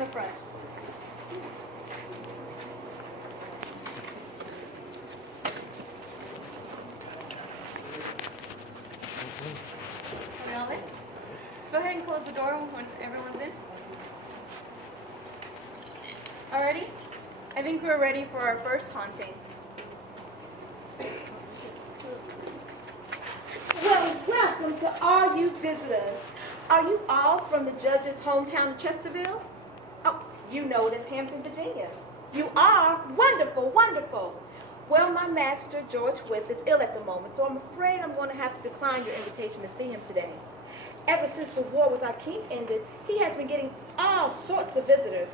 the front. Are we all in? Go ahead and close the door when everyone's in. Alrighty? I think we're ready for our first haunting. Well, welcome to all you visitors. Are you all from the judge's hometown of Chesterville? Oh, you know it as Hampton, Virginia. You are? Wonderful, wonderful. Well, my master, George Whip, is ill at the moment, so I'm afraid I'm going to have to decline your invitation to see him today. Ever since the war with our king ended, he has been getting all sorts of visitors.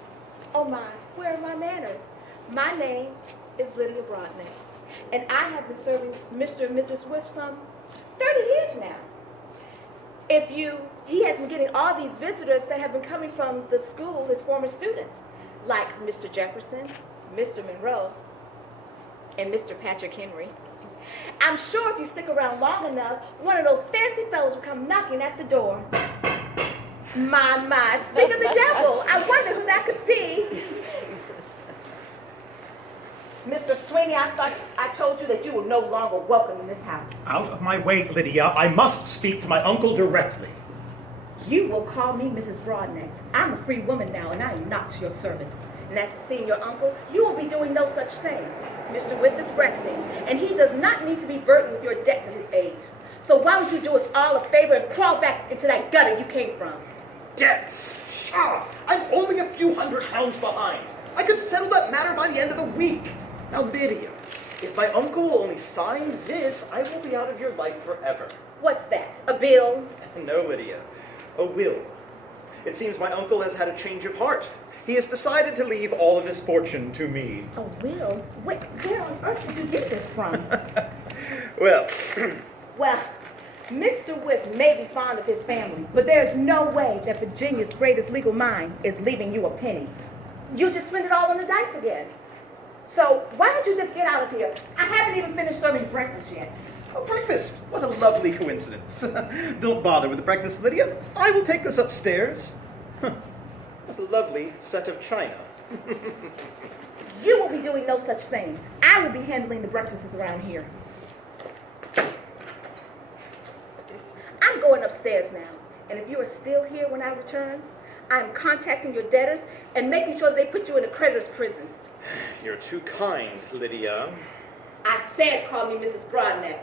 Oh my, where are my manners? My name is Lydia Broadnax, and I have been serving Mr. and Mrs. Whip some 30 years now. He has been getting all these visitors that have been coming from the school, his former students, like Mr. Jefferson, Mr. Monroe, and Mr. Patrick Henry. I'm sure if you stick around long enough, one of those fancy fellows will come knocking at the door. My, speak of the devil, I wonder who that could be. Mr. Sweeney, I thought I told you that you were no longer welcome in this house. Out of my way, Lydia. I must speak to my uncle directly. You will call me Mrs. Broadnax. I'm a free woman now, and I am not your servant. And as to seeing your uncle, you will be doing no such thing. Mr. Whip is resting, and he does not need to be burdened with your debts at his age. So why don't you do us all a favor and crawl back into that gutter you came from? Debts? Pshaw! I'm only a few £100 behind. I could settle that matter by the end of the week. Now, Lydia, if my uncle will only sign this, I will be out of your life forever. What's that? A bill? No, Lydia. A will. It seems my uncle has had a change of heart. He has decided to leave all of his fortune to me. A will? Where on earth did you get this from? Well, Well, Mr. Whip may be fond of his family, but there's no way that Virginia's greatest legal mind is leaving you a penny. You just spend it all on the dice again. So why don't you just get out of here? I haven't even finished serving breakfast yet. oh, breakfast. What a lovely coincidence. Don't bother with the breakfast, Lydia. I will take this upstairs. That's a lovely set of china. You will be doing no such thing. I will be handling the breakfasts around here. I'm going upstairs now, and if you are still here when I return, I'm contacting your debtors and making sure they put you in a creditor's prison. You're too kind, Lydia. I said call me Mrs. Broadnax.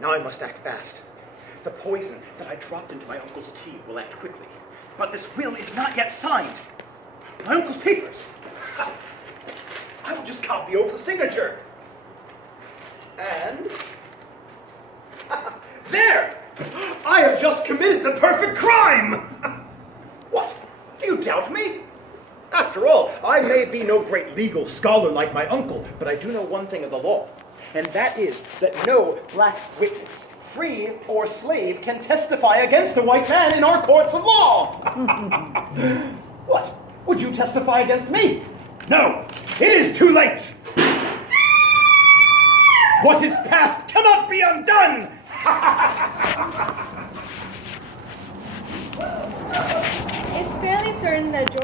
Now I must act fast. The poison that I dropped into my uncle's tea will act quickly. But this will is not yet signed. My uncle's papers. I will just copy over the signature. And... there! I have just committed the perfect crime! What? Do you doubt me? After all, I may be no great legal scholar like my uncle, but I do know one thing of the law, and that is that no black witness, free or slave, can testify against a white man in our courts of law. What? Would you testify against me? No, it is too late. What is past cannot be undone. It's fairly certain that George